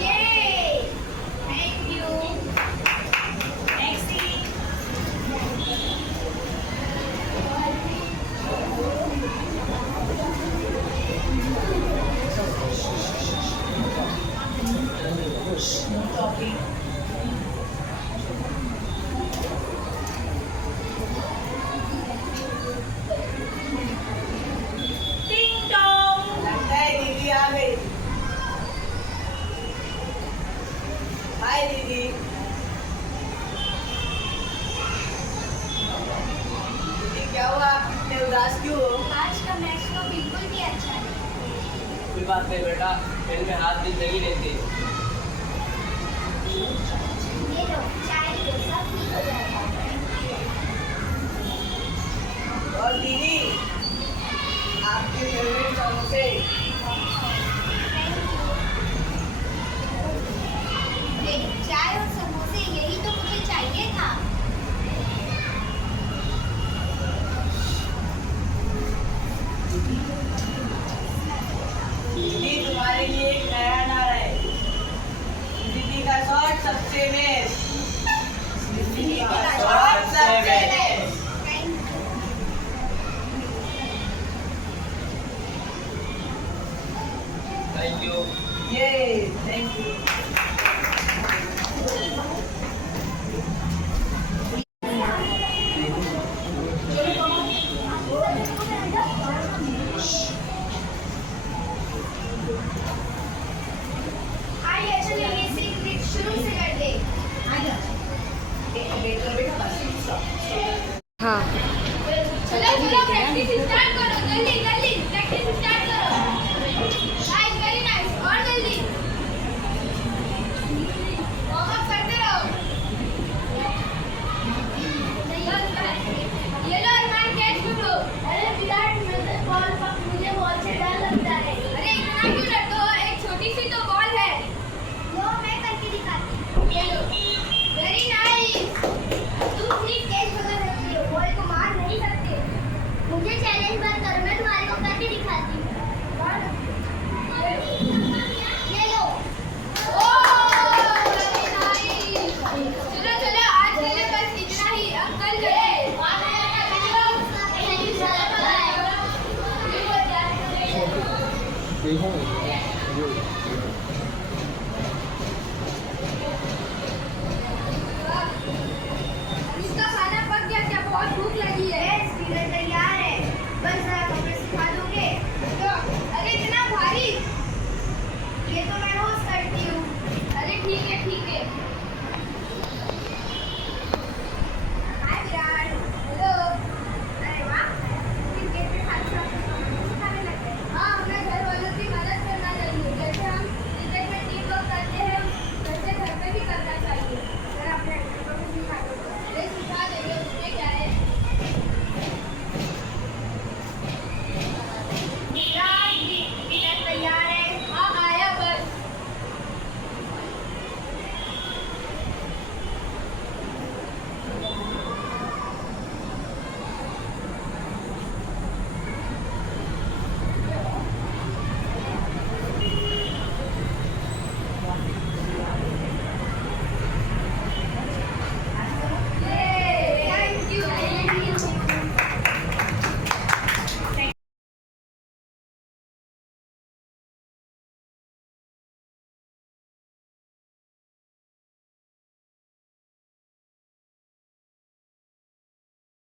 Yay! Thank you. Next thing. Talking. Ding dong. लगता है दीदी आ गई। हाय दीदी। दीदी क्या हुआ? इतने उदास क्यों हो? आज का मैच तो बिल्कुल भी अच्छा नहीं। कोई बात नहीं बेटा, खेल में हाथ भी लगी रहती है। ये लो, चाय लो, सब ठीक हो जाएगा। और दीदी आपके फेवरेट समोसे। ये चाय और समोसे यही तो मुझे चाहिए था। दीदी तुम्हारे लिए एक नया नारा है। दीदी का शॉट सबसे बेस्ट। दीदी का शॉट सबसे बेस्ट। Thank you. ये थैंक यू। आइए चलिए ये सीन शुरू से कर दे। बेटा बेटा बस।